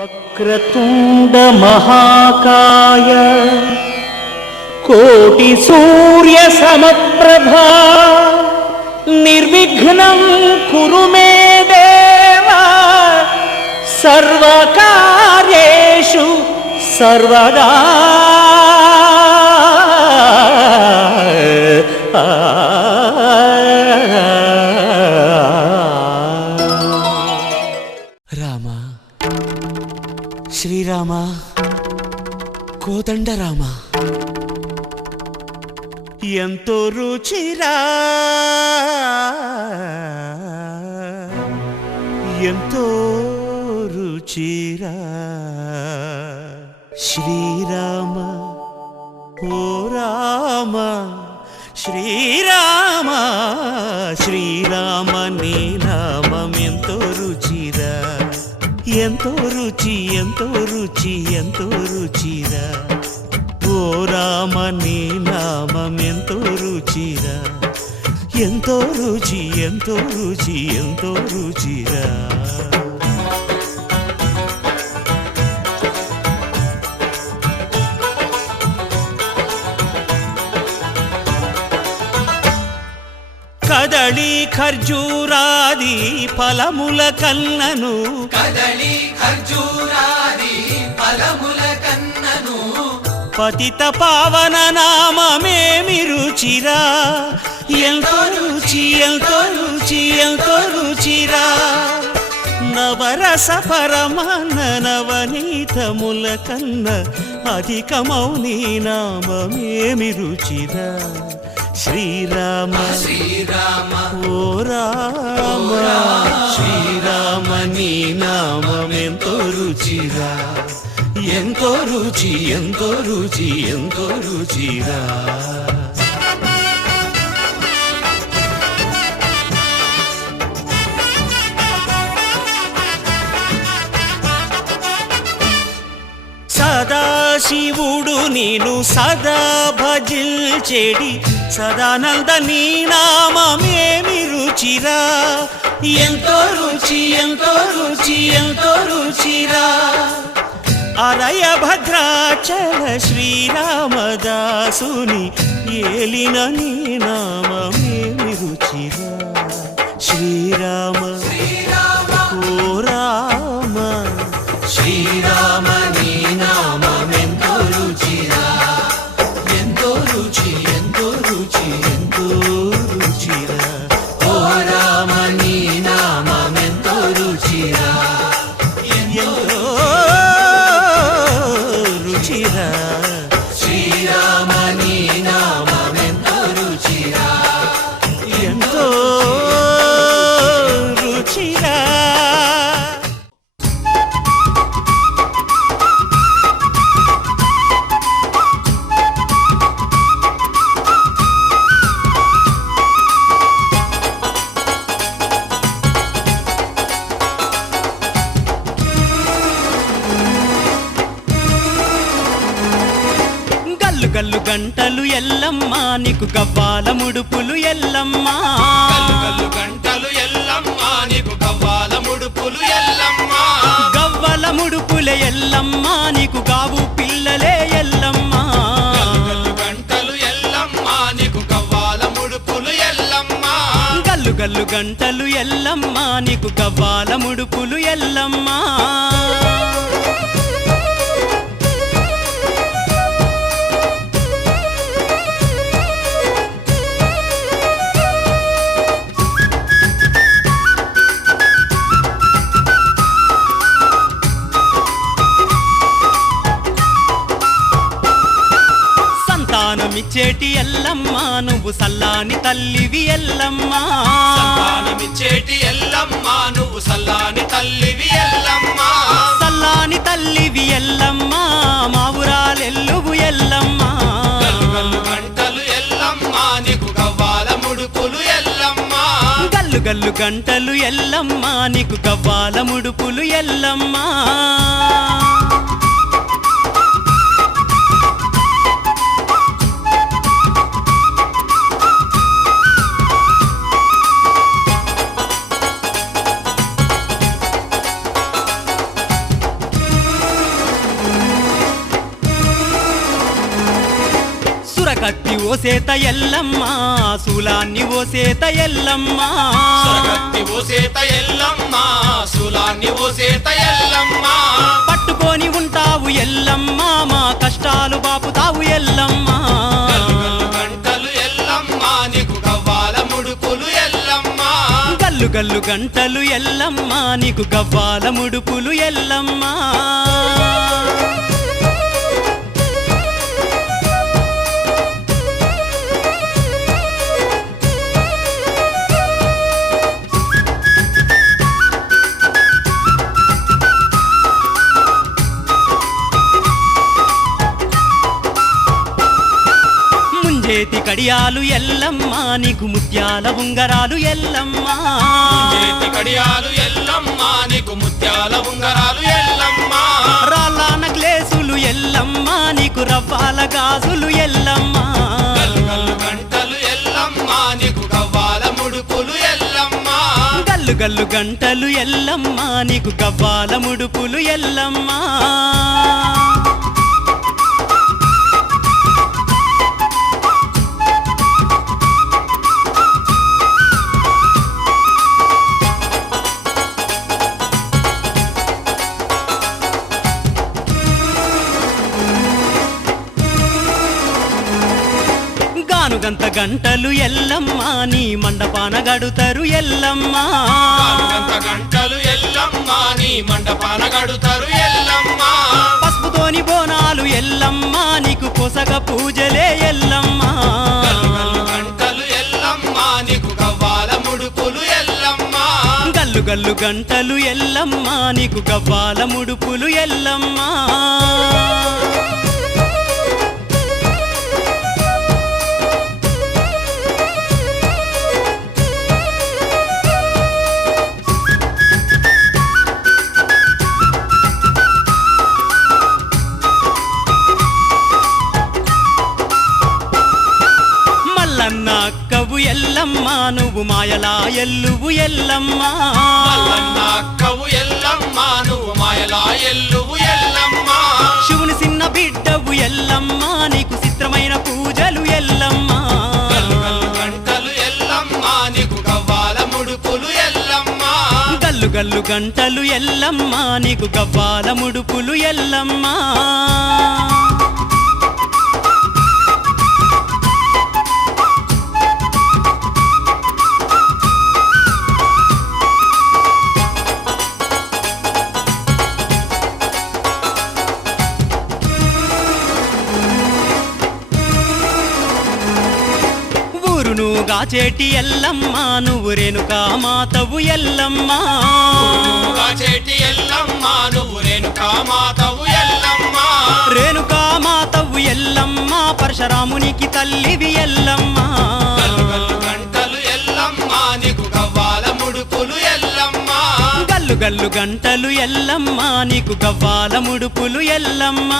వక్రతుండ మహాకాయ కోటి సూర్య సమప్రభా నిర్విఘ్నం కురు మే దేవ సర్వకార్యేషు సర్వదా. రామా, శ్రీరామ, కోదండరామ, ఎంతో రుచిరా, ఎంతో రుచిరా. శ్రీరామ ఓ రామ, శ్రీరామ శ్రీరామ నీ నామం ఎంతో రుచిరా, ఎంతో రుచి, ఎంతో రుచి, ఎంతో రుచిరా. ఓ రామ నీ నామం ఎంతో రుచిరా, ఎంతో రుచి, ఎంతో రుచి, ఎంతో రుచిరా. కదళి ఖర్జూరాది ఫలముల కన్నను, కదళి ఖర్జూరాది ఫలముల కన్నను పతిత పావన నామమేమి రుచిరా, ఎంతో రుచి, ఎంతో రుచి, ఎంతో రుచిరా. నవరస పరమాన్న నవనీతముల కన్న అధికమౌ నీ నామమేమి రుచిరా. శ్రీరామ శ్రీరామ ఓ రామ, శ్రీరామ నీ నామం ఎంతో రుచిరా, ఎంతో రుచి, ఎంతో రుచి, ఎంతో రుచిరా. సదాశివుడు నేను సదా భజిల్చెడి సదానంద నీ నామమేమి రుచిరా, ఎంతో రుచి, ఎంతో రుచి, ఎంతో రుచిరా. అరయ భద్రాచల శ్రీరామదాసుని ఏలిన నీ నామమేమి రుచిరా. శ్రీరామ ఓ రామ, శ్రీరామ నీ నామం ఎంతో రుచిరా, ఎంతో రుచి, ఎంతో రుచి, ఎంతో రుచిరా. ఓ రామ నీ నామం ఎంతో రుచిరా, ఎంతో రుచిరా. శ్రీరామ నీ నామం ఎంతో రుచిరా, ఎంతో రుచిరా. గల్లు గల్లు గంటలు ఎల్లమ్మ నీకు గవ్వాల ముడుపులు ఎల్లమ్మ, గల్లు గల్లు గంటలు ఎల్లమ్మ నీకు గవ్వాల ముడుపులు ఎల్లమ్మ. గవ్వల ముడుపులే ఎల్లమ్మ నీకు గావు పిల్లలే ఎల్లమ్మ. గల్లు గల్లు గంటలు ఎల్లమ్మ నీకు గవ్వాల ముడుపులు ఎల్లమ్మ. గల్లు గల్లు గంటలు ఎల్లమ్మ నీకు గవ్వాల ముడుపులు ఎల్లమ్మ. సంతానమిచ్చేటి ఎల్లమ్మ నువ్వు సల్లాని తల్లివి ఎల్లమ్మ, సంతానమిచ్చేటి ఎల్లమ్మ నువ్వు సల్లాని తల్లివి ఎల్లమ్మ. సల్లాని తల్లివి గల్లు గంటలు ఎల్లమ్మ నీకు గవ్వాల ముడుపులు ఎల్లమ్మ సురకత్తి ఓ సేత ఎల్లమ్మ శూలాన్ని ఓ సేత ఎల్లమ్మ సురకత్తి ఓ సేత ఎల్లమ్మ శూలాన్ని ఓ సేత ఎల్లమ్మ పట్టుకొని ఉంటావు ఎల్లమ్మ మా కష్టాలు బాపుతావు ఎల్లమ్మ గల్లు గల్లు గంటలు ఎల్లమ్మ నీకు గవ్వాల ముడుపులు ఎల్లమ్మ గల్లు గల్లు గంటలు ఎల్లమ్మ నీకు గవ్వాల ముడుపులు ఎల్లమ్మ చేతి కడియాలు ఎల్లమ్మ నీకు ముత్యాల ఉంగరాలు ఎల్లమ్మ చేతి కడియాలు ఎల్లమ్మ నీకు ముత్యాల ఉంగరాలు ఎల్లమ్మ రాళ్ళ నక్లేసులు ఎల్లమ్మ నీకు రవ్వాల గాజులు ఎల్లమ్మ గల్లు గల్లు గంటలు ఎల్లమ్మ నీకు గవ్వాల ముడుపులు ఎల్లమ్మ గల్లు గల్లు గంటలు ఎల్లమ్మ నీకు గవ్వాల ముడుపులు ఎల్లమ్మ గానుగంత గంటలు ఎల్లమ్మ నీ మండపాన గడుతరు ఎల్లమ్మ గానుగంత గంటలు ఎల్లమ్మ నీ మండపాన గడుతరు ఎల్లమ్మ పసుపుతోని బోనాలు ఎల్లమ్మ నీకు పొసగ పూజలే ఎల్లమ్మ గల్లు గల్లు గంటలు ఎల్లమ్మ నీకు గవ్వాల ముడుపులు ఎల్లమ్మ గల్లు గల్లు గంటలు ఎల్లమ్మ నీకు గవ్వాల ముడుపులు ఎల్లమ్మ అక్కవు ఎల్లమ్మ నువ్వు మాయలా ఎల్లువు ఎల్లమ్మ మల్లన్న అక్కవు ఎల్లమ్మ నువ్వు మాయలా ఎల్లువు ఎల్లమ్మ శివుని చిన్న బిడ్డవు ఎల్లమ్మ నీకు చిత్రమైన పూజలు ఎల్లమ్మ గల్లు గల్లు గంటలు ఎల్లమ్మ నీకు గవ్వాల ముడుపులు ఎల్లమ్మ గల్లు గల్లు గంటలు ఎల్లమ్మ నీకు గవ్వాల ముడుపులు ఎల్లమ్మ గాచేటి ఎల్లమ్మ నువ్వు రేణుకా మాతవు ఎల్లమ్మ గాచేటి ఎల్లమ్మ నువ్వు రేణుకా మాతవు ఎల్లమ్మ రేణుకా మాతవు ఎల్లమ్మ పరశురామునికి తల్లివి ఎల్లమ్మ గల్లు గల్లు గంటలు ఎల్లమ్మ నీకు గవ్వాల ముడుపులు ఎల్లమ్మ గల్లు గల్లు గంటలు ఎల్లమ్మ నీకు గవ్వాల ముడుపులు ఎల్లమ్మ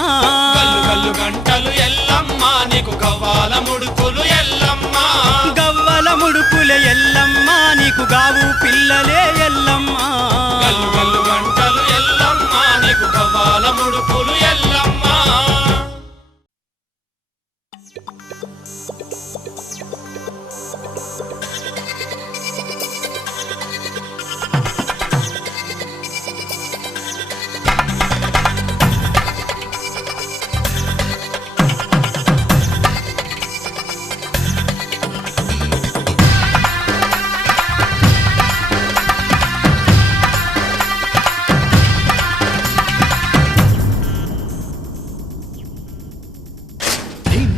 గల్లు గల్లు గంటలు ఎల్లమ్మ నీకు గవ్వాల ముడుపులు ఎల్లమ్మ గవ్వల ముడుపులే ఎల్లమ్మ నీకు గావు పిల్లలే ఎల్లమ్మ గల్లు గల్లు గంటలు ఎల్లమ్మ నీకు గవ్వాల ముడుపులు ఎల్లమ్మ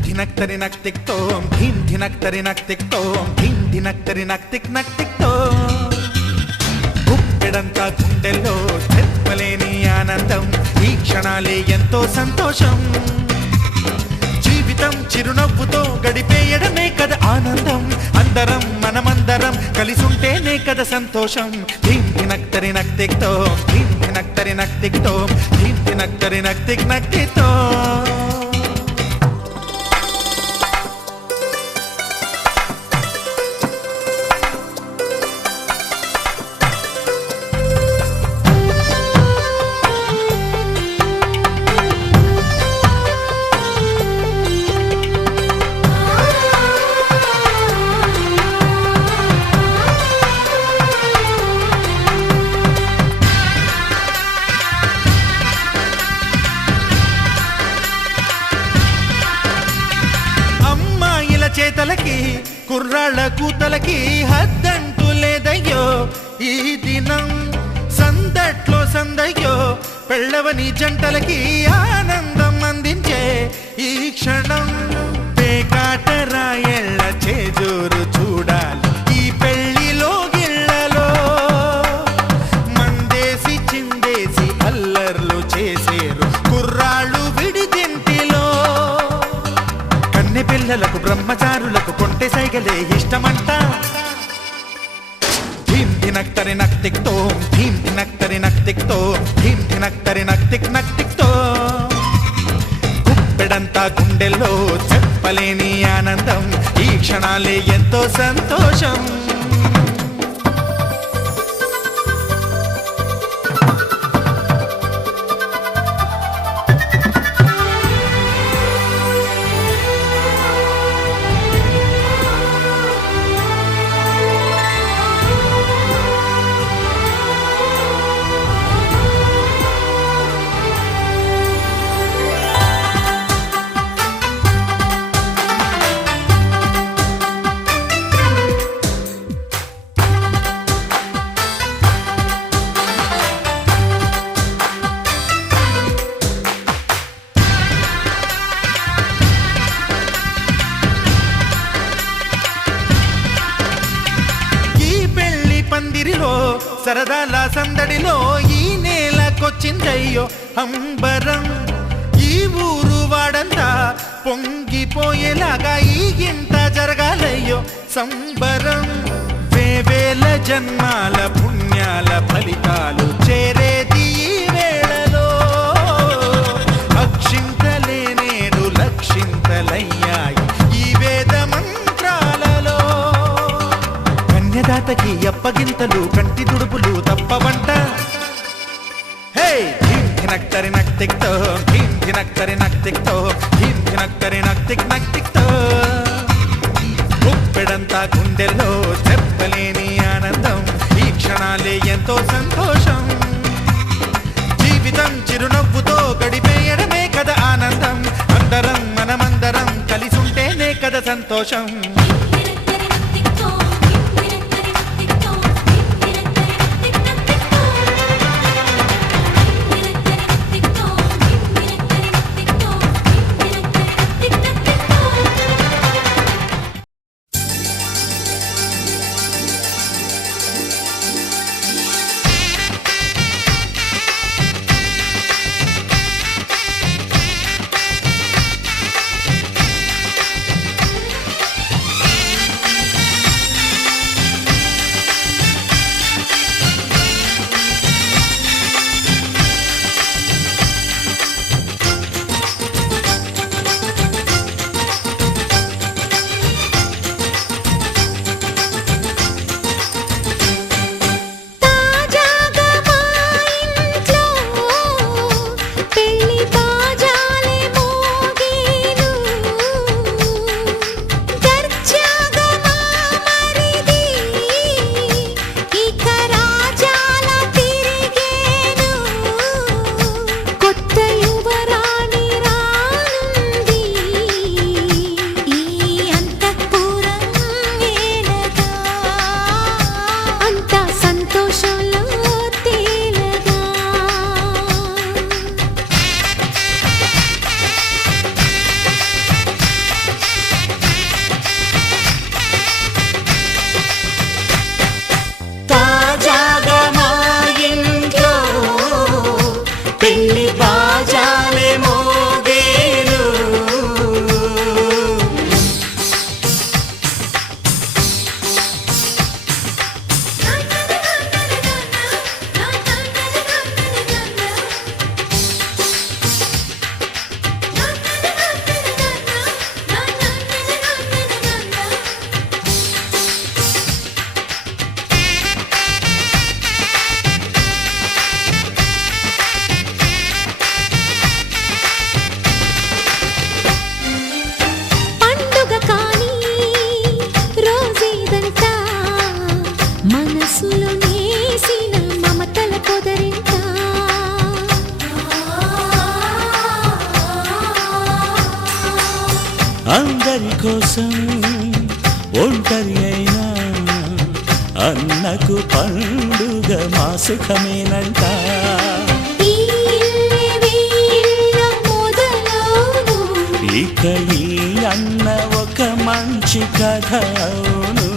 ధినక్తరి నక్ తిక్ తోం ధీం ధినక్తరి నక్ తిక్ తోం ధీం ధినక్తరి నక్ తిక్ తోం గుప్పెడంతా గుండెల్లో చెప్పలేని ఆనందం ఈ క్షణాలే ఎంతో సంతోషం జీవితం చిరునవ్వుతో గడిపేయడమే కదా ఆనందం అందరం మనమందరం కలిసుంటేనే తీయడమే కదా సంతోషం. ధీం ధినక్తరి నక్తిక్తో, ధీం ధినక్తరి నక్తిక్తో, ధీం ధినక్తరి నక్తిక్ నక్తితో. చేతలకి కుర్రాళ్ళ కూతలకి హద్దంటూ లేదయ్యో ఈ దినం. సందట్లో సందయ్యో పెళ్ళవని జంటలకి ఆనందం అందించే ఈ క్షణం. పేకాట రాయళ్ళ చేజోరు చూడాలి ఈ పెళ్లిలో గిళ్ళలో. మందేసి చిందేసి అల్లర్లు చేసేరు కుర్రాళ్ళు విడిదింటిలో. కన్నె పిల్లలకు బ్రహ్మచారులకు కొంటె సైగలే ఇష్టమంట. ధీం ధినక్తరి నక్తిక్తో, ధీం ధినక్తరి నక్తిక్తో, ధీం ధినక్తరి నక్తిక్ నక్తిక్తో. గుప్పెడంతా గుండెల్లో చెప్పలేని ఆనందం, ఈ క్షణాలే ఎంతో సంతోషం. పందిరిలో సరదాల సందడిలో ఈ నేలకొచ్చిందయ్యో అంబరం. ఈ ఊరు వాడంతా పొంగిపోయేలాగా ఈ గింత జరగాలయ్యో సంబరం. వేవేల జన్మాల పుణ్యాల ఫలితాలు చేరేది ఈ వేళలో. అక్షింతలే నేడు లక్షింతలయ్యాయి ఈ వేద మంత్రాలలో. కన్యదాతకి అప్పగింతలు కంటి దుడుపులు తప్పవంట. హే ధీం ధినక్తరి నక్తిక్తో, ధీం ధినక్తరి నక్తిక్తో, ధీం ధినక్తరి నక్తిక్ నక్తిక్తో. గుప్పెడంతా గుండెల్లో చెప్పలేని ఆనందం, ఈ క్షణాలే ఎంతో సంతోషం. జీవితం చిరునవ్వుతో గడిపేయడమే కదా ఆనందం. అందరం మనమందరం కలిసుంటేనే కదా సంతోషం. అందరి కోసం ఒంటరి అయినా అన్నకు పండుగ మా సుఖమేనంట. ఇక ఈ అన్న ఒక మంచి కథ అవును.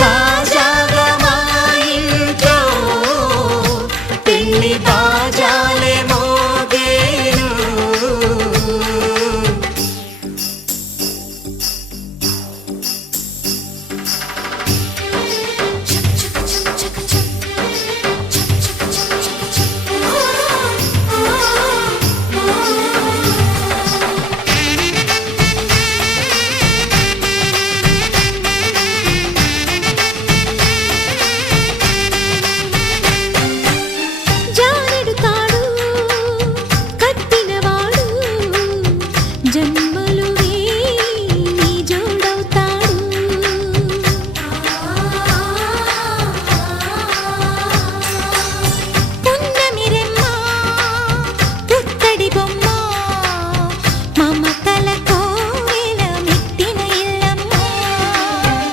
తాజాగా మా ఇంట్లో పెళ్లి బాజాలే మోగేను.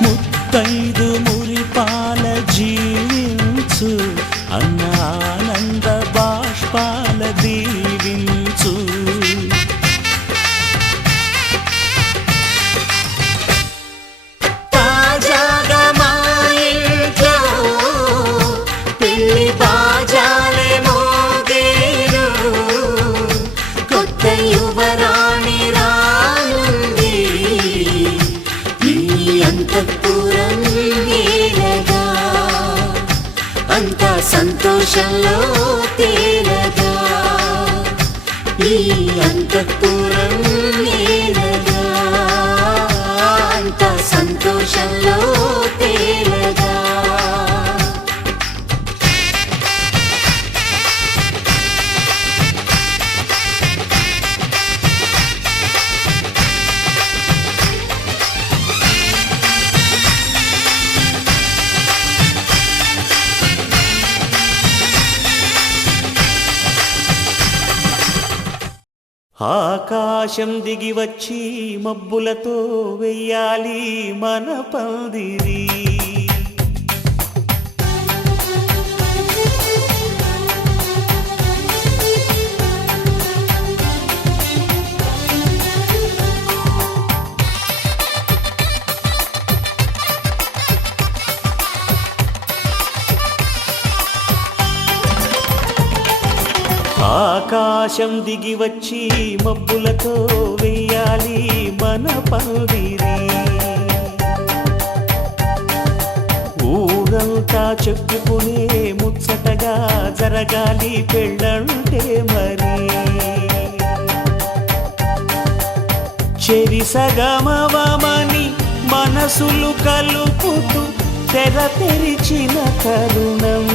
ముత్తైదు మురిపాల జీవించు అన్న ఆనంద బాష్పాల దీవించు. తాజాగా మా ఇంట్లో పెళ్లి బాజాలే మోగేను. కొత్త యువరాణి రానుంది ఈ అంతఃపురం ఏలగా. అంతా సంతోషంలో తేలగా ఈ అంతఃపురం ఏలగా. అంతా సంతోషంలో తేలగా. ఆకాశం దిగి వచ్చి మబ్బులతో వెయ్యాలి మన పందిరి. ఆకాశం దిగి వచ్చి మబ్బులతో వెయ్యాలి మన పందిరి. ఊరంతా చెప్పుకునే ముచ్చటగా జరగాలి పెళ్ళంటే మరి. చెరిసగమవమని మనసులు కలుపుతూ తెర తెరిచిన తరుణం.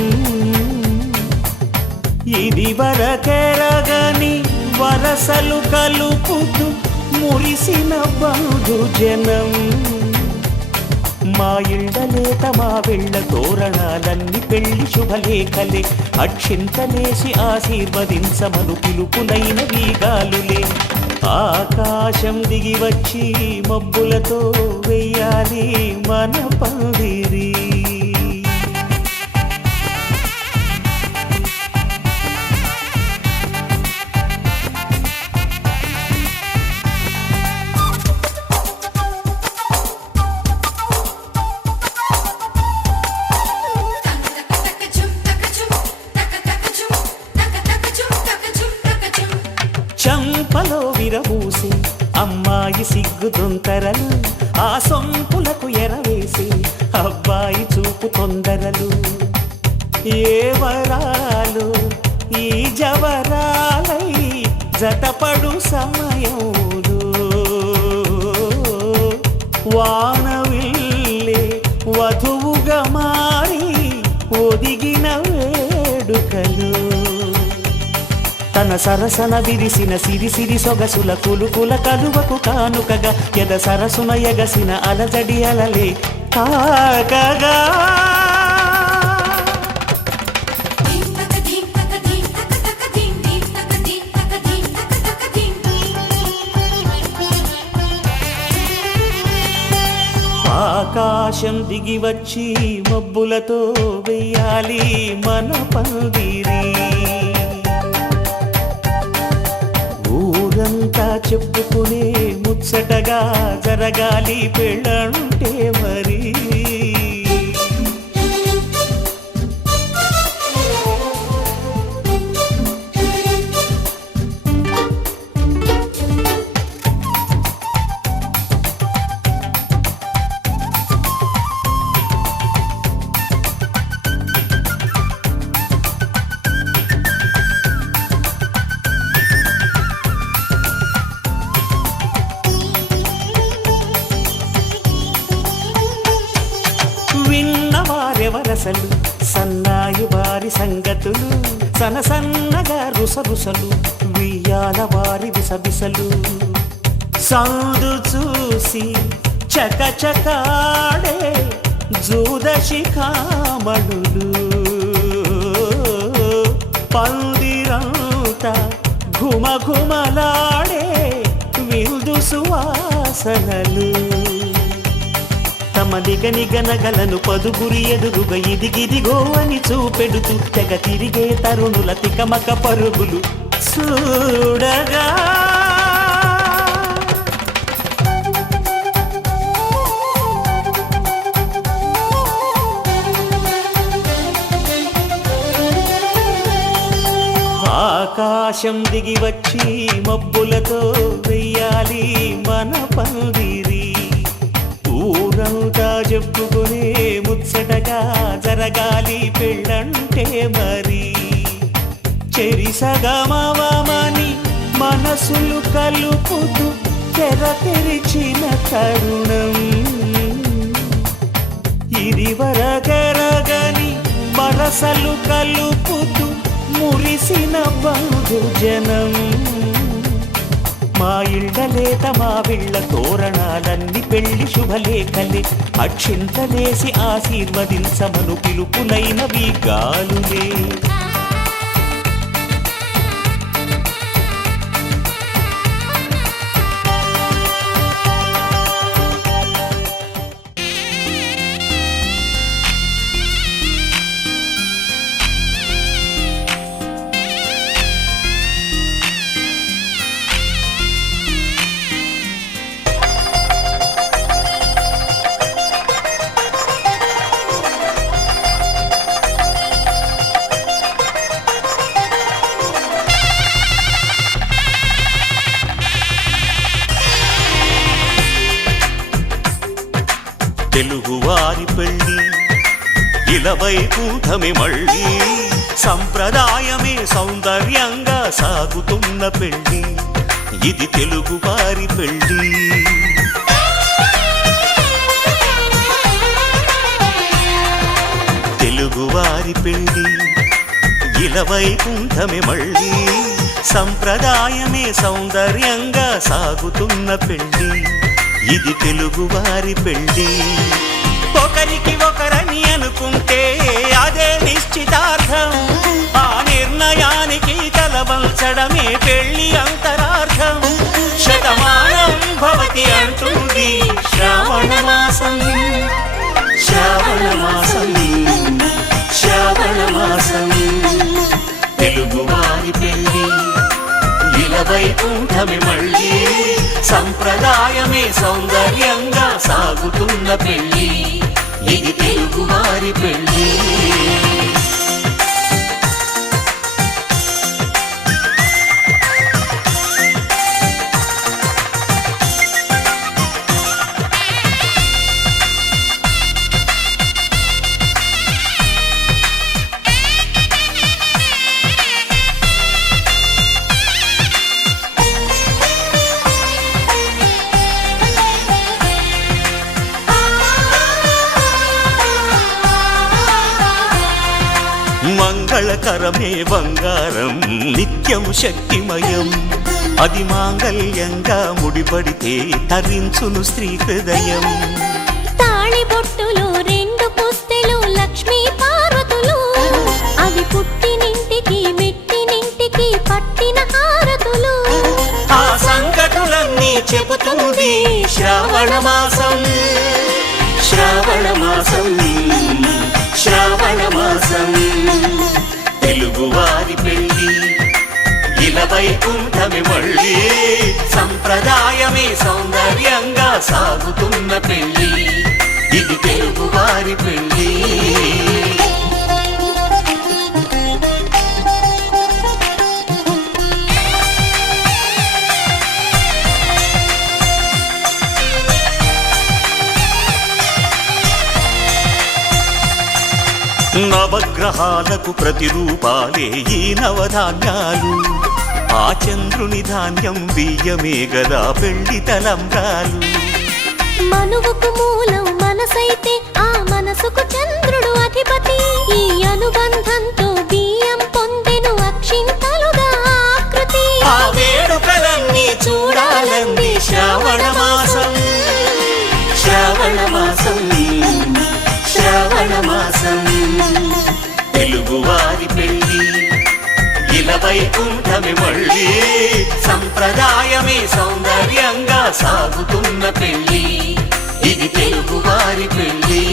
ఇది వరకెరగని వరసలు కలుపుతూ మురిసిన బంధుజనం. మా ఇళ్ళలేత మా వెళ్ళ తోరణాలన్నీ పెళ్లి శుభలేఖలే. అక్షింతలేసి ఆశీర్వదించమను పిలుపులైన వీగాలులే. ఆకాశం దిగి వచ్చి మబ్బులతో వెయ్యాలి మన పందిరి. చంపలో విరబూసి అమ్మాయి సిగ్గు దొంతరలు. ఆ సొంపులకు ఎరవేసి అబ్బాయి చూపు తొందరలు. ఏ వరాలు ఈ జవరాలై జతపడు సమయంలో. వానవిల్లే వధువుగా మారి ఒదిగిన వేడుకలు. తన సరసన విరిసిన సిరిసిరి సొగసుల కులుకుల కలువకు కానుకగా ఎద సరసున ఎగసిన అలజడి అలలే తాకగా. దిగి వచ్చి మబ్బులతో వెయ్యాలి మన పందిరి. ఊరంతా చెప్పుకునే ముచ్చటగా జరగాలి పెళ్ళంటే మరి. విన్నవారెవరసలు సన్నాయి వారి సంగతులు, సనసన్నగా రుసరుసలు వియ్యాల వారి విసవిసలు. సందు చూసి చకచకాడే జూదశిఖామణులు, పందిరంతా ఘుమఘుమలాడే విందు సువాసనలు. తమ నిగనిగనగలను పదుగురి ఎదురుగా ఇదిగిదిగో అని చూపెడుతూ తెగ తిరిగే తరుణుల తికమక పరుగులు చూడగా. ఆకాశం దిగి వచ్చి మబ్బులతో వెయ్యాలి మన పందిరి. ఊరంతా చెప్పుకునే ముచ్చటగా జరగాలి పెళ్ళంటే మరి. చెరిసగమని మనసులు కలుపుతూ తెర తెరిచిన తరుణం, ఇది వరగరగని వరసలు కలుపుతూ మురిసిన బంధుజనం. మా ఇళ్ళలేత మా విళ్ళ తోరణాలన్నీ పెళ్లి శుభలేఖలే, అక్షింతలేసి ఆశీర్వదించమను పిలుపులైనవి గాలులే. తెలుగువారి పెళ్ళి ఇలవైకుంఠమే మళ్ళీ, సంప్రదాయమే సౌందర్యంగా సాగుతున్న పెళ్ళి, ఇది తెలుగువారి పెళ్ళి. తెలుగువారి పెళ్ళి ఇలవైకుంఠమే మళ్ళీ, సంప్రదాయమే సౌందర్యంగా సాగుతున్న పెళ్ళి, ఇది తెలుగువారి పెళ్ళి. ఒకరికి ఒకరని అనుకుంటే అదే నిశ్చితార్థం, ఆ నిర్ణయానికి తలవంచడమే పెళ్ళి అంతరార్థం. శతమానం భవతి అంటుంది శ్రావణ మాసం, శ్రావణ మాసం, శ్రావణ మాసం. తెలుగువారి పెళ్ళి ఇలవైకుంఠమే మళ్ళీ, సంప్రదాయమే సౌందర్యంగా సాగుతున్న పెళ్ళి, ఇది తెలుగువారి పెళ్ళి. మంగళకరమే బంగారం నిత్యం శక్తిమయం, అది మాంగళ్యంగా ముడిపడితే తరించును స్త్రీ హృదయం. తాళిబొట్టులో రెండు పుస్తెలు లక్ష్మీ పార్వతులు, అవి పుట్టినింటికి మెట్టినింటికి పట్టిన హారతులు. ఆ సంకటులన్నీ చెబుతుంది శ్రావణ మాసం, శ్రావణ శ్రావణ మాసం శ్రావణ మాసం తెలుగువారి పెళ్ళి ఇలా వైకుంఠమి మళ్ళీ సంప్రదాయమే సౌందర్యంగా సాగుతున్న పెళ్ళి ఇది తెలుగువారి పెళ్ళి నవగ్రహాలకు ప్రతిరూపాలే ఈ నవధాన్యాలు ఆ చంద్రుని ధాన్యం బియ్యమే గదా పెళ్లి తలంబ్రాలు మనువుకు మూలం మనసైతే ఆ మనసుకు చంద్రుడు అధిపతి ఈ అనుబంధంతో బియ్యం పొందెను అక్షింతలుగా ఆకృతి ఆ వేడుకలన్నీ చూడాలంది శ్రావణ మాసం శ్రావణ మాసం శ్రావణ మాసం తెలుగువారి పెళ్ళి ఇలా వైకుంఠమి మళ్ళీ సంప్రదాయమే సౌందర్యంగా సాగుతున్న పెళ్ళి ఇది తెలుగువారి పెళ్ళి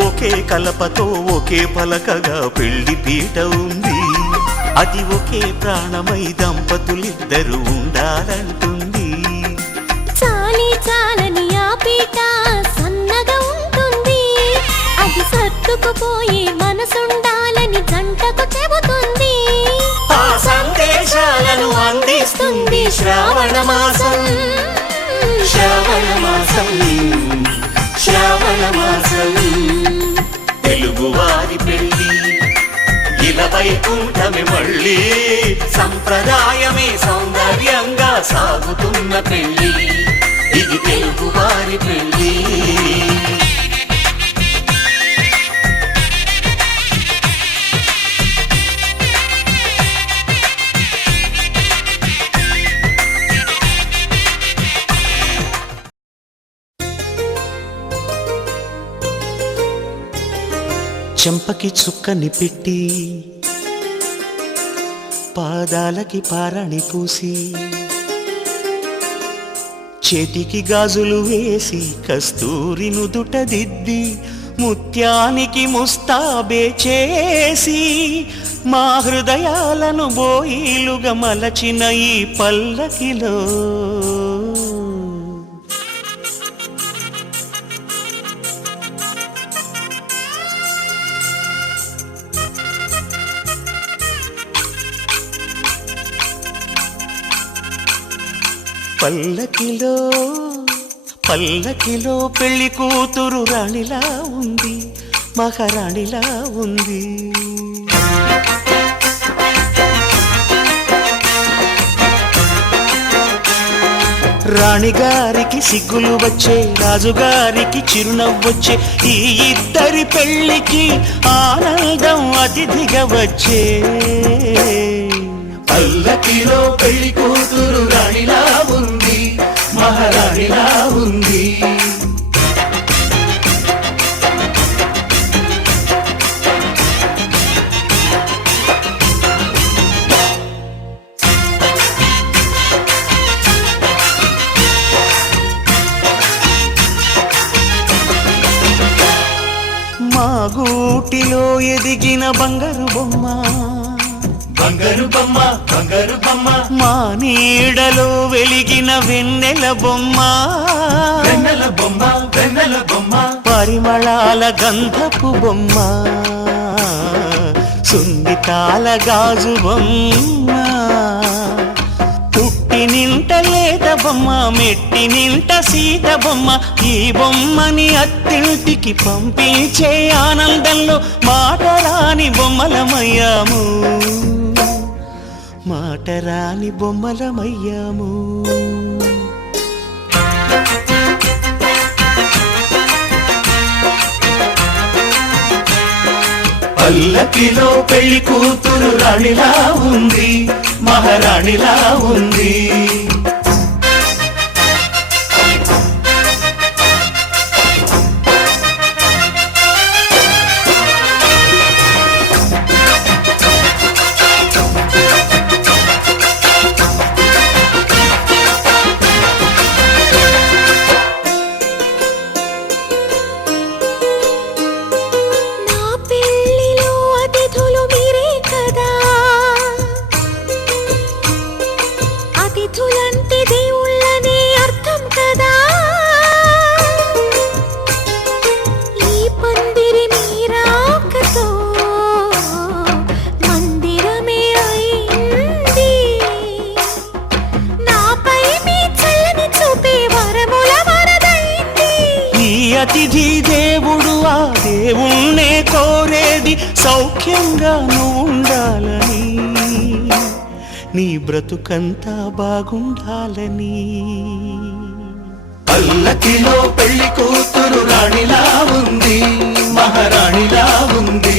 ఒకే కలపతో ఒకే పలకగా పెళ్లి పీట ఉంది అది ఒకే ప్రాణమై దంపతులిద్దరు ఉండాలంటుంది చాలి చాలని ఆ పీట సన్నగా ఉంటుంది అది సర్దుకుపోయి మనసుండాలని జంటకు చెబుతుంది ఆ సందేశాలను అందిస్తుంది శ్రావణ మాసం శ్రావణ మాసం శ్రావణ మాసం తెలుగువారి పెళ్ళి ఇలా వైకుంఠమి మళ్ళీ సంప్రదాయమే సౌందర్యంగా సాగుతున్న పెళ్ళి ఇది తెలుగువారి పెళ్ళి చెంపకి చుక్కని పెట్టి పాదాలకి పారాణి పూసి చేతికి గాజులు వేసి కస్తూరి నుదుట దిద్ది ముత్యానికి ముస్తాబే చేసి మా హృదయాలను బోయిలుగా మలచిన ఈ పల్లకిలో పల్లకిలో పల్లకిలో పెళ్లి కూతురు రాణిలా ఉంది మహారాణిలా ఉంది రాణిగారికి సిగ్గులు వచ్చే రాజుగారికి చిరునవ్వొచ్చే ఈ ఇద్దరి పెళ్లికి ఆనందం అతిథిగా వచ్చే పల్లకిలో పెళ్లి కూతురు రాణిలా ఉంది మహారాణిలా ఉంది మా గూటిలో ఎదిగిన బంగారు బొమ్మ బంగారు బొమ్మ బంగారు బొమ్మ మా నీడలో వెలిగిన వెన్నెల బొమ్మ వెన్నెల బొమ్మ వెన్నెల బొమ్మ పరిమళాల గంధపు బొమ్మ సున్నితాల గాజు బొమ్మ పుట్టి నింట లేత బొమ్మ మెట్టి నింట సీత బొమ్మ ఈ బొమ్మని అత్తింటికి పంపించే ఆనందంలో మాటరాని బొమ్మలమయ్యాము మాటరాని బొమ్మలమయ్యాము పల్లకిలో పెళ్లి కూతురు రాణిలా ఉంది, మహారాణిలా ఉంది. నా పెళ్ళిలో అతిథులు మీరే కదా, అతిథులంటే దేవుళ్ళనే అర్థం కదా. ఈ పందిరి మీరాకతో మందిరమే అయింది. నాపై మీ చల్లని చూపే వరముల వరదైంది. ఈ అతిథి దేవుడు ఆ దేవుణ్ణే కోరేది సౌఖ్యంగా నువ్వు ఉండాలని, నీ బ్రతుకంతా బాగుండాలని. పల్లకిలో పెళ్లి కూతురు రాణిలా ఉంది, మహారాణిలా ఉంది.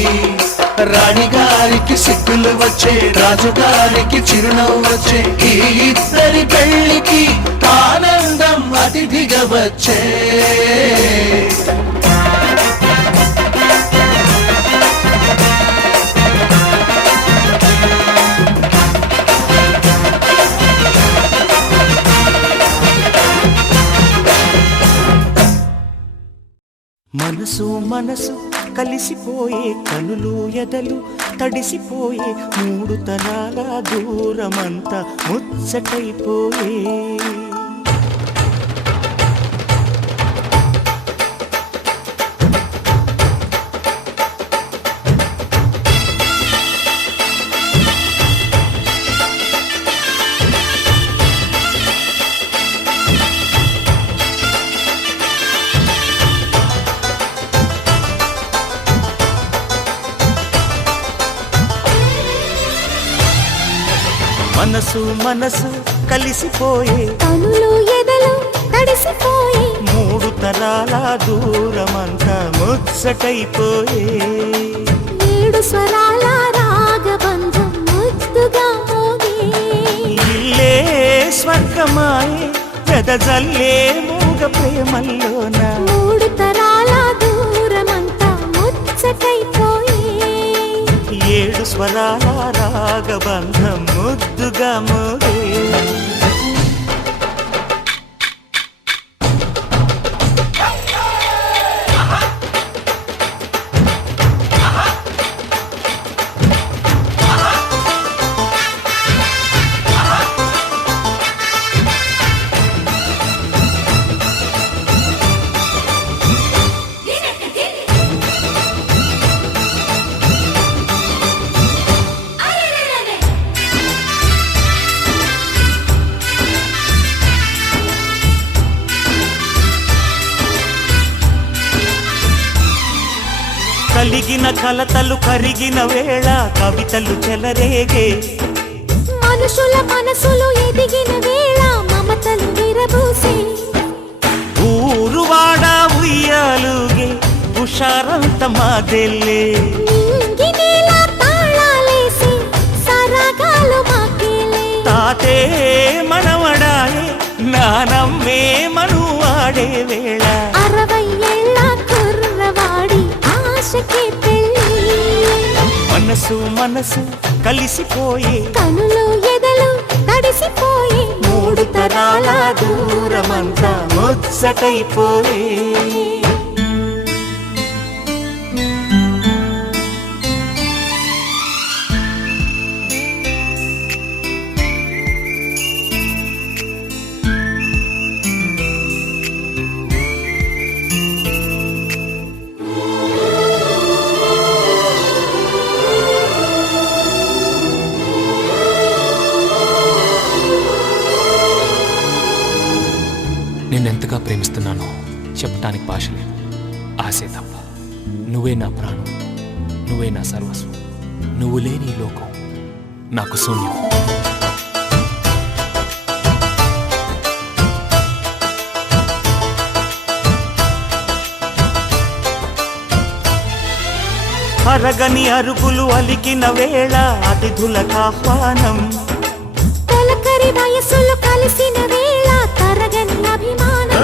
రాణిగారికి సిగ్గులు వచ్చే, రాజుగారికి చిరునవ్వు వచ్చే, ఈ ఇద్దరి పెళ్లికి ఆనందం అతిథిగా వచ్చే. మనసు మనసు కలిసిపోయే, కనులు ఎదలు తడిసిపోయే, మూడు తరాల దూరమంతా ముచ్చటైపోయే. మనసు మనసు కలిసిపోయే, కనులు ఎదలు తడిసిపోయి, మూడు తరాల దూరమంతా ముచ్చటైపోయే. ఏడు స్వరాల రాగబంధం ముద్దుగా మోగే. ఇల్లే స్వర్గమాయే, వెదజల్లే మూగ ప్రేమల్లోన. మూడు తరాల దూరమంతా ముచ్చటైపోయి, ఏడు స్వరాల రాగబంధం ముద్దుగా మోగే. కలిగిన కలతలు కరిగిన వేళ కవితలు చెలరేగే. మనుషుల మనసులు ఎదిగిన వేళ మమతలు విరబూసే. ఊరువాడ ఉయ్యాలుగే, హుషారంత మాదెల్లే. నింగినేల తాళాలేసి సరాగాలు మాకేలే. తాతే మనవడాయే, నానమ్మే మనువాడే వేళ. 60 ఏళ్ళ కుర్రవాడి ఆశకే పెళ్ళి. మనసు మనసు కలిసిపోయే, కనులు ఎదలు తడిసిపోయి, మూడు తరాల దూరమంతా ముచ్చటైపోయే. నిన్నెంతగా ప్రేమిస్తున్నానో చెప్పటానికి భాష లేదు, ఆశే తప్ప. నువ్వే నా ప్రాణం, నువ్వే నా సర్వస్వం. నువ్వు లేని ఈ లోకం నాకు శూన్యం. అరగని అరుగులు అలికిన వేళ అతిథులకు ఆహ్వానం. తొలకరి వయసులు కలిసిన వేళ తరగని అభిమానం.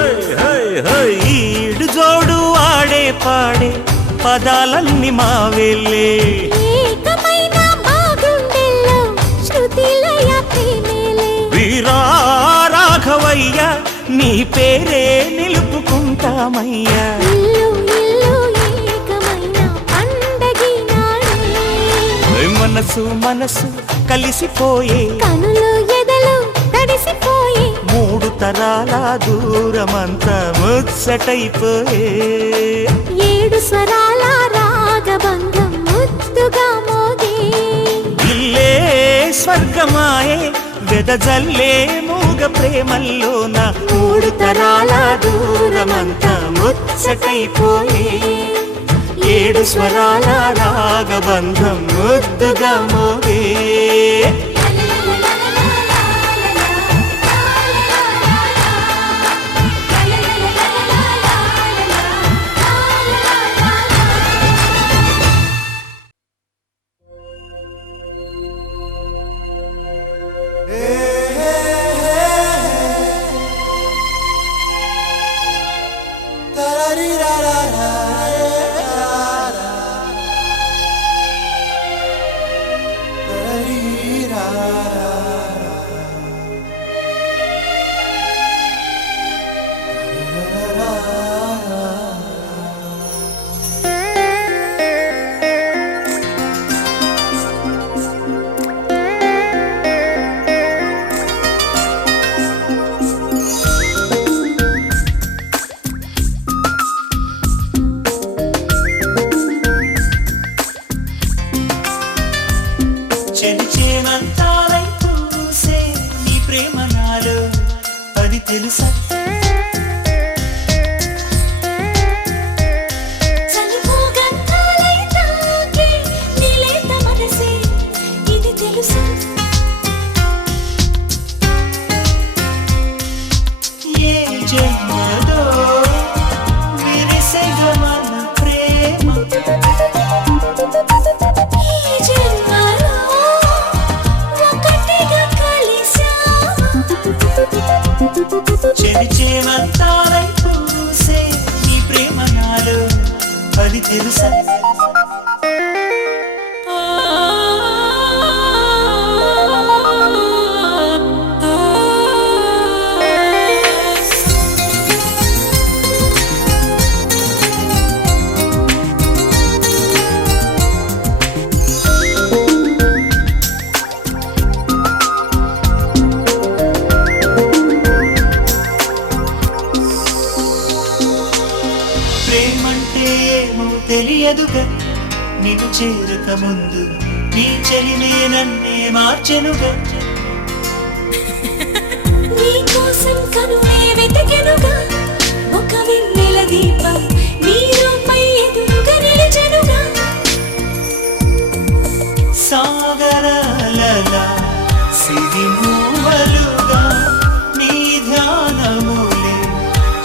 ఈడు జోడు ఆడే పాడే పదాలన్నీ మావేలే. ఏకమైన మా గుండెల్లో శృతిలయ ప్రేమేలే. వీరా రాఘవయ్య నీ పేరే నిలుపుకుంటామయ్యా. ఇల్లు ఇల్లు ఏకమైన పండగి నాడే. మనసు మనసు కలిసిపోయే కనులు ఎదలు తడిసిపోయే. 3 తరాల దూరమంతా ముచ్చటైపోయే. 7 స్వరాల రాగబంధం ముద్దుగా మోగే. ఇల్లే స్వర్గమాయే వెదజల్లే మూగ ప్రేమల్లోన 3 తరాల దూరమంతా ముచ్చటైపోయే. 7 స్వరాల రాగబంధం ముద్దుగా మోగే. చెలిచేమంతాలై పూసే నీ ప్రేమ నాలో అది తెలుసా. చలిపోగంతాలై తాకే నీలేత మనసే ఇది తెలుసా. ఏ జన్మదో విరిసెగా మన ప్రేమ. ఈ జన్మలో ఒకటిగా కలిసామా. చెలిచేమంతాలై పూసే నీ ప్రేమ నాలో అది తెలుసా. ప్రేమంటే ఏమో తెలియదుగా నిన్ను చేరక ముందు నీ చెలిమే నన్నే మార్చెనుగా. నీ కోసం కనులే వెతికెనుగా. ఒక వెన్నెల దీపం నీ రూపై ఎదురుగా నిలిచెనుగా. సాగరాలలా సిరిమూవలుగా నీ ధ్యానములే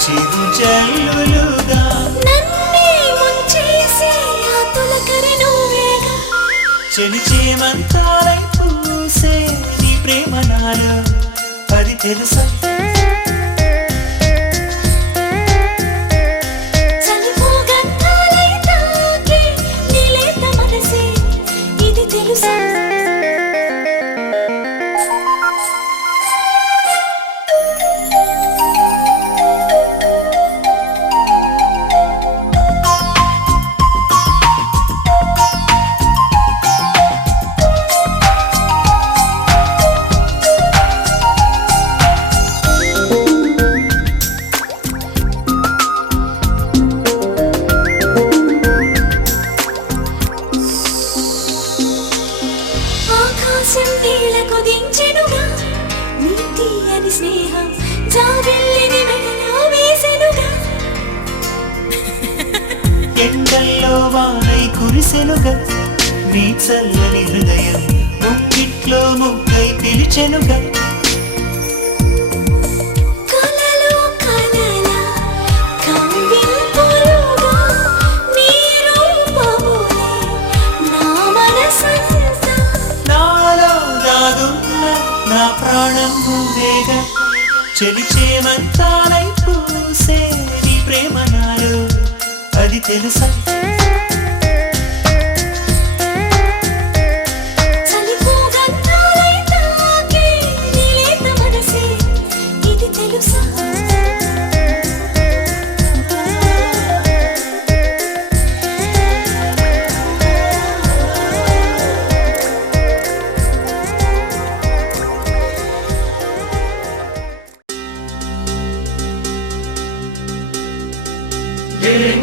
చిరుజల్లులుగా. నన్నే ముంచేసే ఆ తొలకరి నువ్వేగా. చెలిచేమంతాలై పూసే నీ ప్రేమ నాలో అది తెలుసా. చలిపోగంతాలై తాకే నీలేత మనసే ఇది తెలుసా. ఆకాశం నీళ్ళకు దించెనుగా. నీ తీయని స్నేహం జాబిల్లిని మెడలో వేసెనుగా. ఎండల్లో వానై కురిసెనుగా నీ చల్లని హృదయం ముక్కిట్లో ముక్కై పిలిచెనుగా. కలలో కలలా కవ్వింపులుగా నీ రూపములే నా ప్రాణం నువ్వేగా చెలిచేమంతాలై పూసే నీ ప్రేమ నాలో అది తెలుసా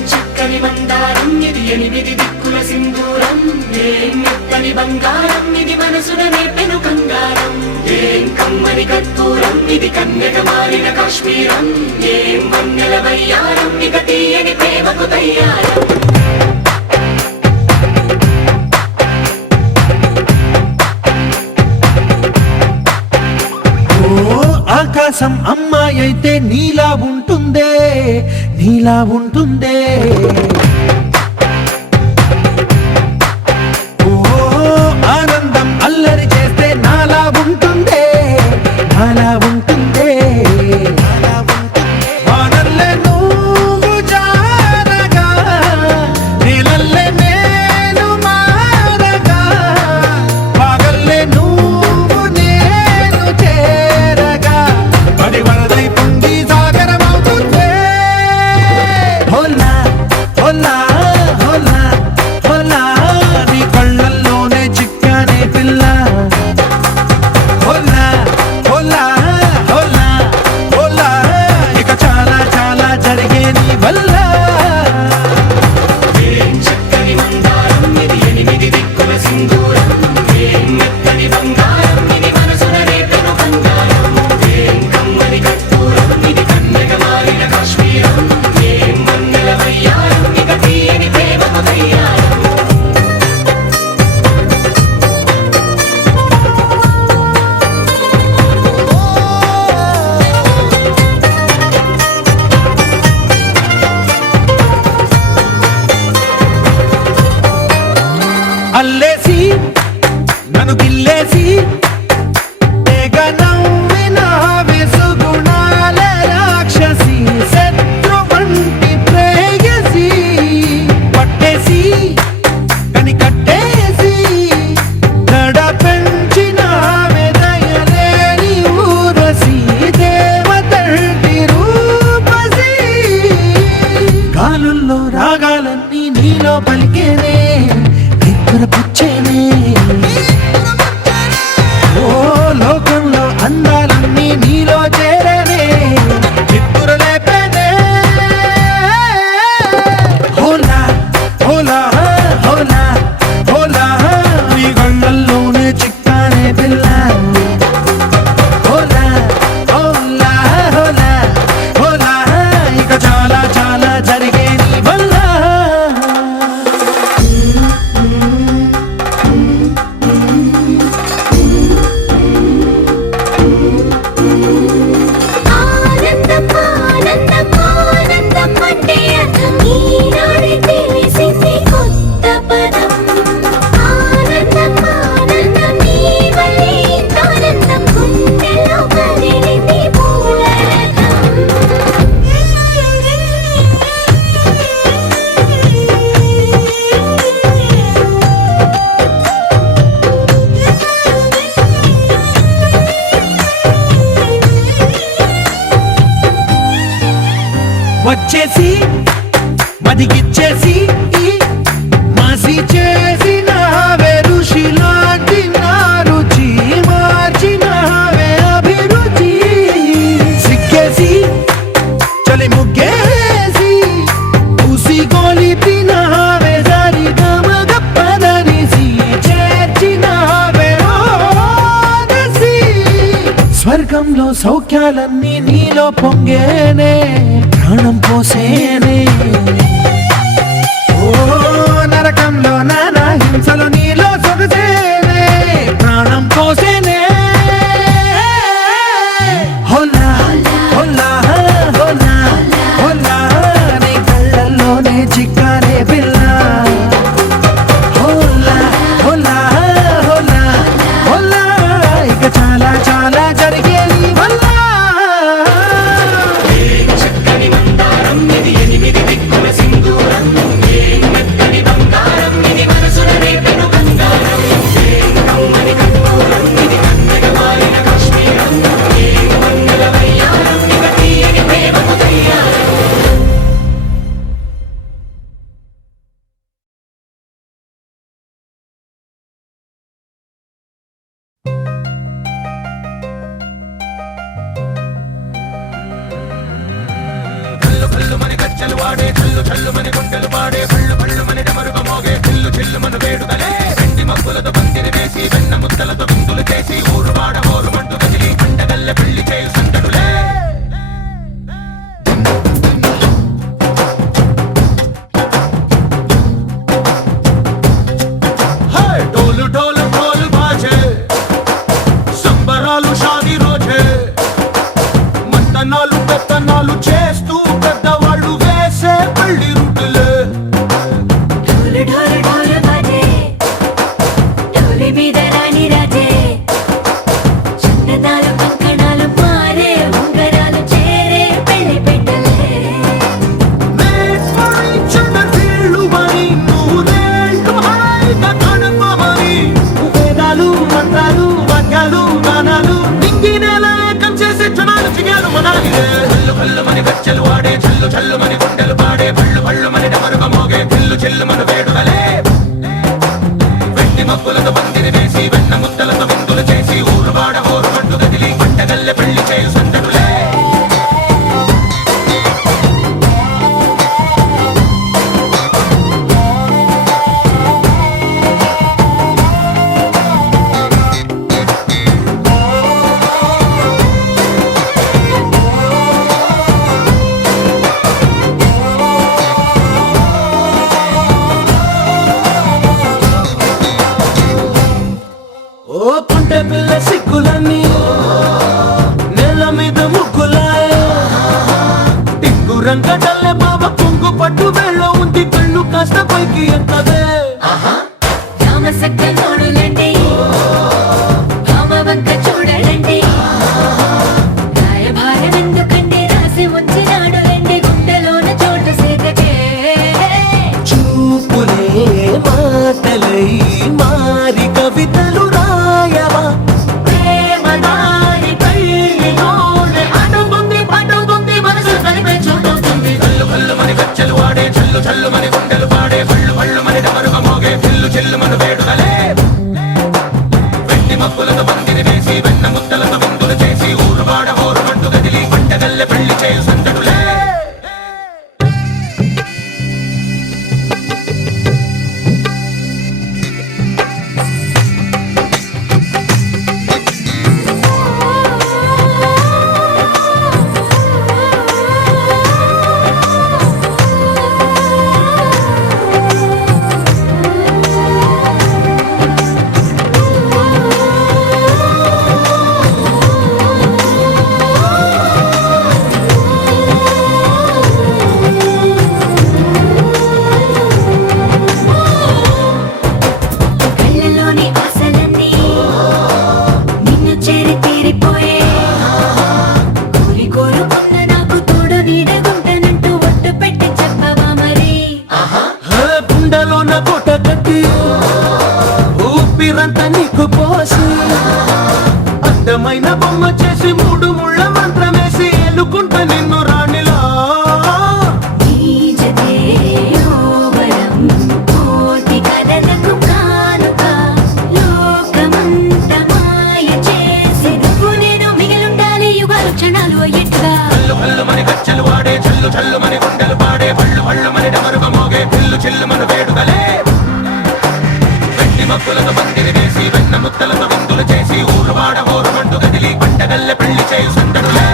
చక్కని బంగారం ఇది ఎనిమిది దిక్కుల సింధూరం ఏం మెత్తని బంగారం ఇది మనసున నేపెను కంగారం ఏం కమ్మని కర్పూరం ఇది కన్యక మారిన కాశ్మీరం ఏం వన్నెల వయ్యారం ఇక తీయని ప్రేమకు తయ్యారం ఆకాశం అమ్మాయి అయితే నీలా ఉంటుందే నీలా ఉంటుందే ఓ ఆనందం అల్లరి చేస్తే నాలా ఉంటుందే నాలా ఉంటుందే వానల్లే నువ్వు జారగా నీలల్లే నేను మారగా పగల్లే నువ్వు నేను చేరగా పడి వరదై పొంగి సాగరమవుతుందే హోలా హోలా హోలా హోలా నీ కళ్ళల్లోనే చిక్కానే పిల్ల హోలా హోలా హోలా హోలా ఇక చాలా చాలా జరిగే నీ వల్ల ఏం చక్కని బంగారం ఇది ఎనిమిది దిక్కుల సింధూరం ఏం మెత్తని బంగారం ఇది మనసున నేపెను కంగారం ఏం కమ్మని కర్పూరం ఇది కన్యక మారిన కాశ్మీరం ఏం వన్నెల వయ్యారం ఇక తీయని ప్రేమకు తయ్యారం అల్లేసి నన్ను గిల్లేసి తెగ నవ్విన విసుగుణాల రాక్షసి శత్రు వంటి ప్రేయసి పట్టేసి కని కట్టేసి దడ పెంచిన దయలేని ఊరసి దేవతంటి రూపసి గాలుల్లో రాగాలన్నీ నీలో పలికేనే పుచ్చేనే ఓ లోకంలో అందాలన్నీ నీలో చేరేనే చిత్తుర లేపేనే హోలా హోలా హోలా హోలా నీ కళ్ళల్లోనే చిక్కానే పిల్ల హోలా హోలా హోలా హోలా ఇక చాలా చాలా జరిగే నీ వల్ల ఆనందం ఆనందం ఆనందం అంటే అర్థం ఈనాడే తెలిసింది కొత్త పదం ఆనందం ఆనందం నీ వల్లే ఆనందం గుండెలో కదిలింది వచ్చేసి మదిగిచ్చేసి మాసి చేసిన ఋషిలాంటి నా రుచి మార్చినవే అభిరుచి సిక్కేసి చలి ముగ్గేసి ఉసి గోలిపినవే సరి గమగప్పదనిసి చేర్చినవే ఓదసి స్వర్గంలో సౌఖ్యాలన్నీ నీలో పొంగేనే ప్రాణం పోసేనే ఓ నరకంలో నానా హింసలు నీలో సొగసేనే ప్రాణం పోసేనే హోలా హోలా హోలా హోలా నీ కళ్ళల్లోనే చిక్కానే పిల్ల హోలా హోలా హోలా హోలా ఇక చాలా చాలా జరిగే నీ వల్ల. చక్కని మందారం ఇది ఎనిమిది దిక్కుల సింధూరం ఏం మెత్తని బంగారం ఇది మనసున రేపెను బంగారం ఏం కమ్మని కర్పూరం ఇది కన్నెగ మారిన కాశ్మీరం ఏం వందల వయ్యారం ఇక తీయని ప్రేమకు దయ్యారం. కల్లు కల్లు మని గజ్జలు వాడే చల్లు చల్లు మని గుండెలు పాడే పళ్ళు పళ్ళు మని డమరుగ మోగే చిల్లు చిల్లు మన వేడుదలే వెండి మబ్బులతో పందిరి వేసి వెన్న ముద్దలతో విందులు చేసి ఊరు వాడ ఊరు మంటు కదిలి పండగల్లె పెళ్లి చేయు సందడులే. డోలు డోలు డోలు బాజే సంబరాలు షాదీ రోజే మంతనాలు పెత్తనాలు చేస్తూ పెద్దవాళ్ళు వేసే పెళ్లి రుట్టులే. ఢోలు ఢోలు ఢోలు బాజే ఢోలి మీద రాణి రాజే చందనాలు కంకణాలు మారే ఉంగరాలు చేరే పెళ్లి పెట్టలే. Made for each other వీళ్ళు మరి నూరేళ్ళు హాయిగా గడపమని వేదాలు మంత్రాలు వాక్యాలు గానాలు నింగినేల ఏకం చేసే క్షణాలు చిగాలు మనాలిలే. కల్లు కల్లు మని గజ్జలు వాడే చల్లు చల్లు మని గుండెలు పాడే పళ్ళు పళ్ళు మని డమరుగ మోగే చిల్లు చిల్లు మన వేడుదలే వెండి మబ్బులతో పందిరి వేసి వెన్న ముద్దలతో విందులు చేసి ఊరు వాడ ఊరు మంటు కదిలి పంటగల్లె పెళ్లి చేయు సందడులే. ఓ పుంటె పిల్ల సిక్కులన్నీ నెల మీద ముగ్గులాయ టింగు రంగడల్లె బాబ కొంగు పట్టు వెళ్ళ ఉంది కళ్ళు కాస్త పైకి ఎక్కదే. రామ సక్క నోడులండి రామ వంక చూడలండి రాయభారం ఎందుకండి రాసి వచ్చినాడు రండి గుండెలోన చోటు సేదకే. చూపులే మాటలై మారి కవితలు రాయవా ప్రేమ దారి పెళ్లిలోనే అడుగుంది పడుగుంది మనసు కలిపే చోటవుతుంది. కల్లు కల్లు మని గజ్జలు వాడే చల్లు చల్లు మని గుండెలు పాడే పళ్ళు పళ్ళు మని డమరుగ మోగే చిల్లు చిల్లు మన వేడుదలే వెండి మబ్బులతో పందిరి వేసి వెన్న ముద్దలతో విందులు చేసి ఊరు వాడ ఊరు మంటు కదిలి పంటగల్లె పెళ్లి చేయు సందడులే. కళ్ళలోని ఆశలన్నీ నిన్ను చేరి తీరిపోయే కోరి కోరుకున్న నాకు తోడు నీడగుంటానంటూ ఒట్టు పెట్టి చెప్పవా మరి. గుండెలోన కోట కట్టి ఊపిరంతా నీకు పోసి అందమైన బొమ్మ చేసి మూడు ముళ్ళ మంత్రమేసి ఎలుకుంటా నిన్ను రాణిలా. ఈ జతే ఓవరం కోటి కథలకు కానుక లోకమంత మాయ చేసి నువ్వు నేను మిగిలుండాలి యుగాలు క్షణాలు అయ్యేట్టుగా. కల్లు కల్లు మని గజ్జలు వాడే చల్లు చల్లు మని గుండెలు పాడే పళ్ళు పళ్ళు మని డమరుగ మోగే చిల్లు చిల్లు మన వేడుదలే వెండి మబ్బులతో పందిరి వేసి వెన్న ముద్దలతో విందులు చేసి ఊరు వాడ ఊరు మంటు కదిలి పంటగల్లె పెళ్లి చేయు సందడులే.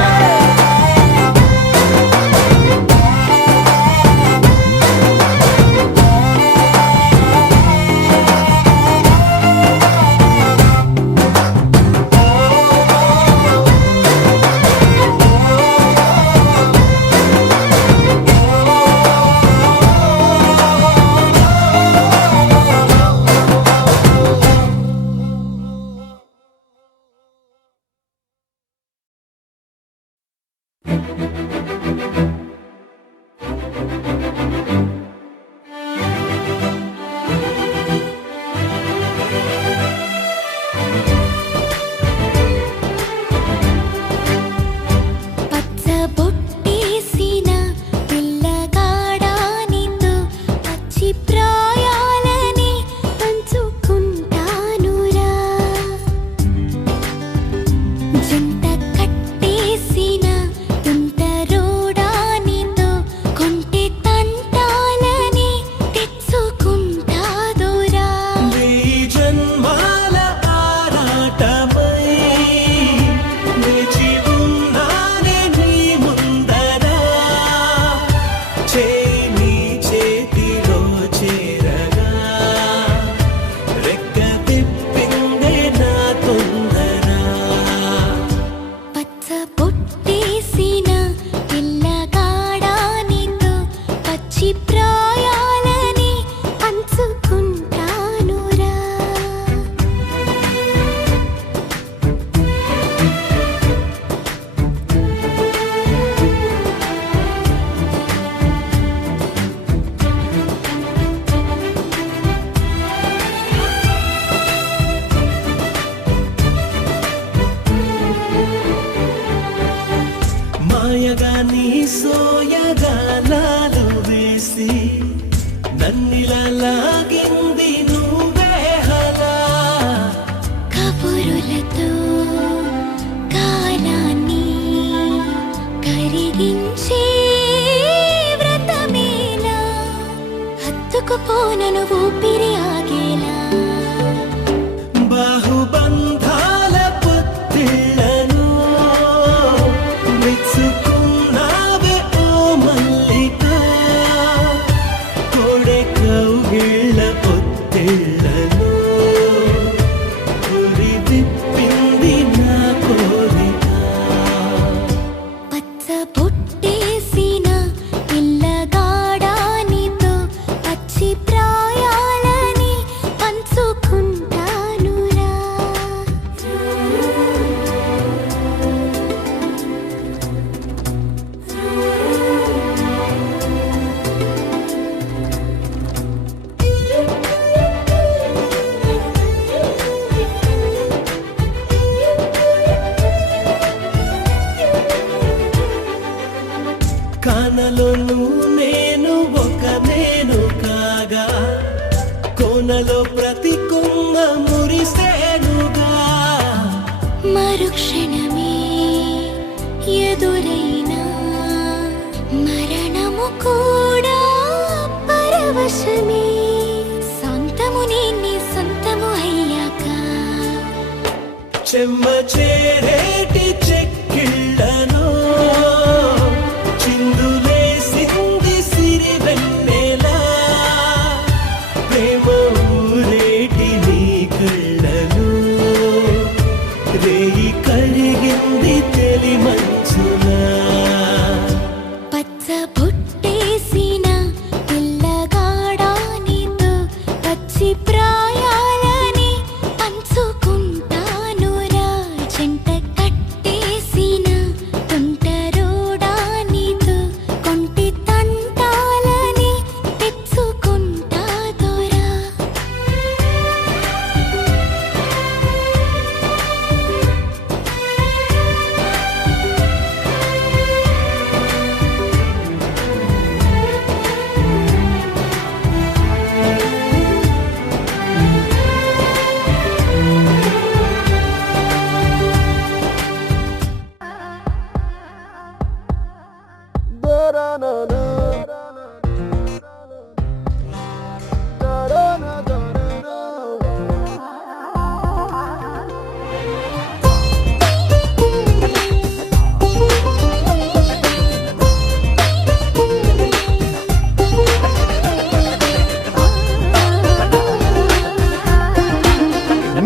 మాయగా నీ సోయగానాలు వేసి నన్నిలా లాగింది నువ్వే హలా కబురులతో కాలాన్ని కరిగించే వ్రతమేలా హత్తుకుపోనను ఊపిరి ఆగేలా బాహుబంధాల పొత్తిళ్లను మెచ్చుకున్నావే ఓ మల్లిక కోడె కౌగిళ్ళ పొత్తిళ్లను గురి విప్పింది నా కోరిక పచ్చ బొట్టేసిన పిల్లగాడానితో పచ్చి ప్రాయాలని పంచుకుంటానురా కానలోను నేను ఒక నేను కాగా కోనలో ప్రతి కొమ్మ మురిసేనుగా మరుక్షణమే ఎదురైనా మరణము కూడా పరవశమే సొంతము నీ సొంతము అయ్యాక చెమ్మ చేరేటి చెక్కిళ్ళను చిందులేసింది సిరి వెన్నెలా ప్రేమ ఊరేటి నీ కళ్ళను రేయి కరిగింది తెలి మంచులా పచ్చ బొట్టేసిన పిల్లగాడానితో పచ్చి ప్రాయాలని పంచుకుంటానురా జంట కట్టేసిన తుంటరోడానితో కొంటి తంటాలని తెచ్చుకుంటా దొరా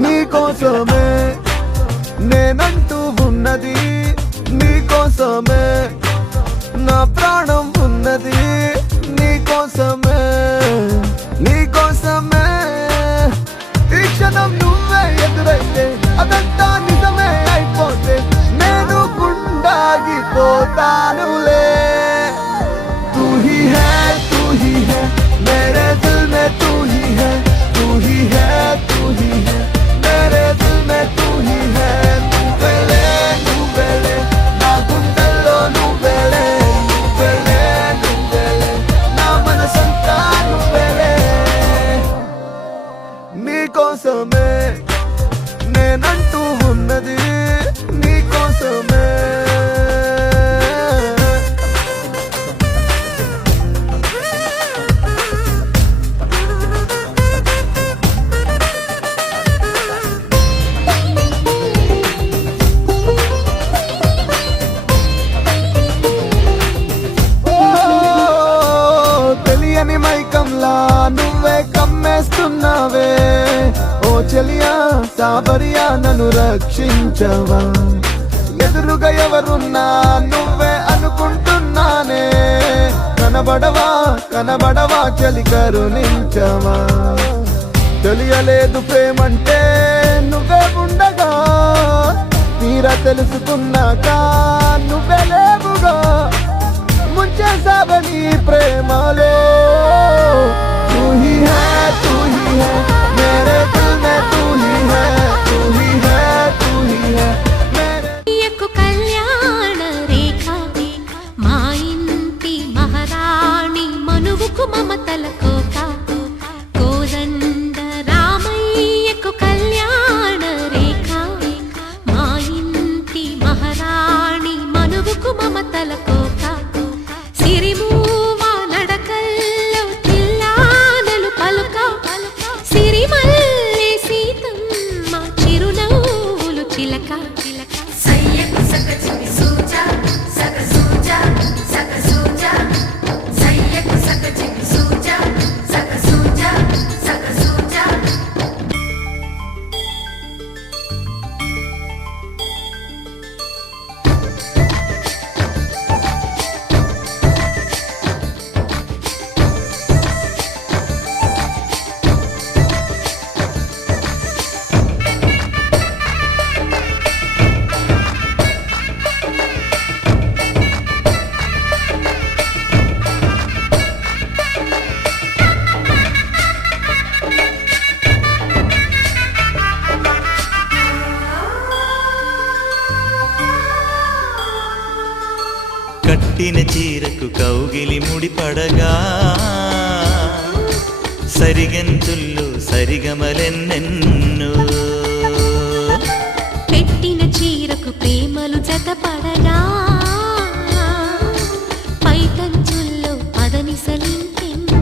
నీకోసమే నేనంటూ ఉన్నది నీకోసమే నా ప్రాణం ఉన్నది నీకోసమే నీకోసమే ఈ క్షణం నువ్వే ఎదురైతే అదంతా నిజమే అయిపోతే నేను గుండాగిపోతానులే తూ హీ హై మేరే దిల్ మే తూ హీ హై मेरे दिल में तू ही है నువ్వెలే నా గుండెల్లో నువ్వెలే నా మనసంతా నువ్వెలే నీకోసమే నేనంటూ ఉన్నది నీకోసమే తెలియని మైకంలా నువ్వే కమ్మేస్తున్నావే ఓ చెలియా సాబరియా నన్ను రక్షించవా ఎదురుగా ఎవరున్నా నువ్వే అనుకుంటున్నానే కనబడవా చలి కరుణించవా తెలియలేదు ప్రేమంటే నువ్వే ఉండగా తీరా తెలుసుకున్నాక నువ్వే లేవుగా ముంచేసావని ప్రేమలో తూ హీ హై మేరే దిల్ మే తూ హీ హై మేరే కళ్యాణ రేఖ పూతల కోక సిరిమూవ నడకల్లో తిల్లానలు పలుక సిరిమల్లె సీతమ్మ చిరునవ్వులు చిలక సయ్యకు సకచిమి సూజా సక సూజా సక సూజా సయ్యకు సకచిమి సూజా సక సూజా సక సూజా కట్టిన చీరకు కౌగిలి ముడిపడగా సరిగంతుల్లో సరిగమలెన్నెన్నో పెట్టిన చీరకు ప్రేమలు జతపడగా పైకంచుల్లో పదనిసలింకెన్నో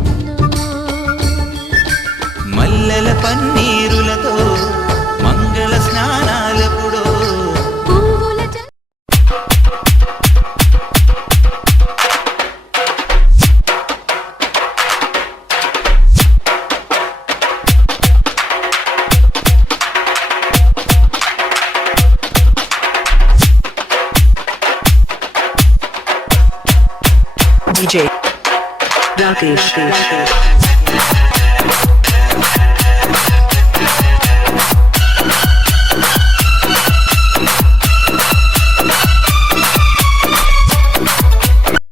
మల్లెల పన్నీరులతో మంగళ స్నానాలెప్పుడో పువ్వుల DJ Rakesh.